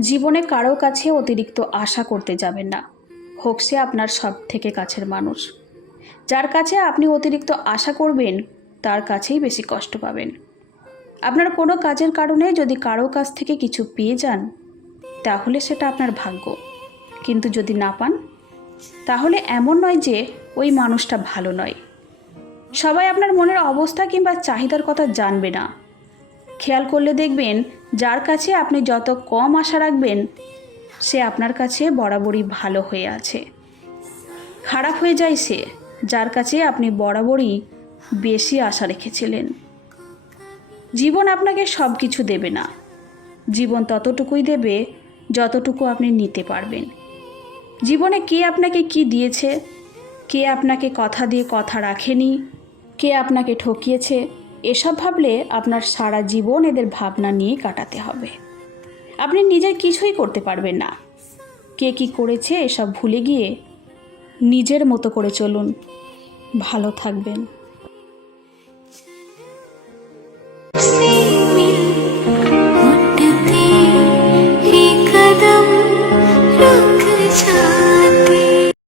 জীবনে কারও কাছে অতিরিক্ত আশা করতে যাবেন না। হোক সে আপনার সব থেকে কাছের মানুষ। যার কাছে আপনি অতিরিক্ত আশা করবেন, তার কাছেই বেশি কষ্ট পাবেন। আপনার কোনো কাজের কারণে যদি কারও কাছ থেকে কিছু পেয়ে যান, তাহলে সেটা আপনার ভাগ্য। কিন্তু যদি না পান, তাহলে এমন নয় যে ওই মানুষটা ভালো নয়। সবাই আপনার মনের অবস্থা কিংবা চাহিদার কথা জানবে না। খেয়াল করলে দেখবেন যার কাছে আপনি যত কম আশা রাখবেন, সে আপনার কাছে বরাবরই ভালো হয়ে আছে। খারাপ হয়ে যায় সে, যার কাছে আপনি বরাবরই বেশি আশা রেখেছিলেন। জীবন আপনাকে সব কিছু দেবে না। জীবন ততটুকুই দেবে যতটুকু আপনি নিতে পারবেন। জীবনে কে আপনাকে কি দিয়েছে? কে আপনাকে কথা দিয়ে কথা রাখেনি? কে আপনাকে ঠকিয়েছে? এসব ভাবলে আপনার সারা জীবন এদের ভাবনা নিয়ে কাটাতে হবে। আপনি নিজের কিছুই করতে পারবেন না। কে কি করেছে এসব ভুলে গিয়ে নিজের মতো করে চলুন। ভালো থাকবেন। time